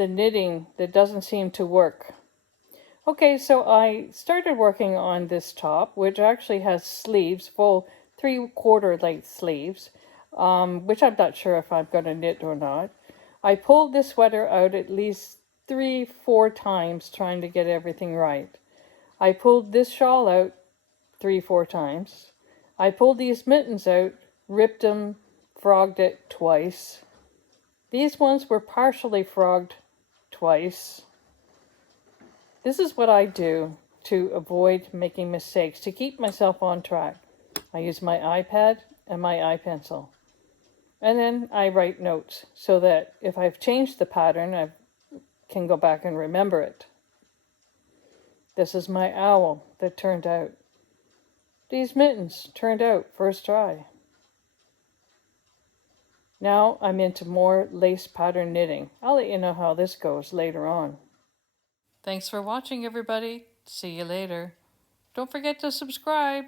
the knitting that doesn't seem to work. Okay, so I started working on this top, which actually has sleeves, full 3/4 length sleeves, which I'm not sure if I'm going to knit or not. I pulled this sweater out at least 3-4 times trying to get everything right. I pulled this shawl out 3-4 times. I pulled these mittens out, ripped them, frogged it twice. These ones were partially frogged twice. This is what I do to avoid making mistakes, to keep myself on track. I use my iPad and my iPencil. And then I write notes so that if I've changed the pattern, I can go back and remember it. This is my owl that turned out. These mittens turned out first try. Now I'm into more lace pattern knitting. I'll let you know how this goes later on. Thanks for watching, everybody. See you later. Don't forget to subscribe.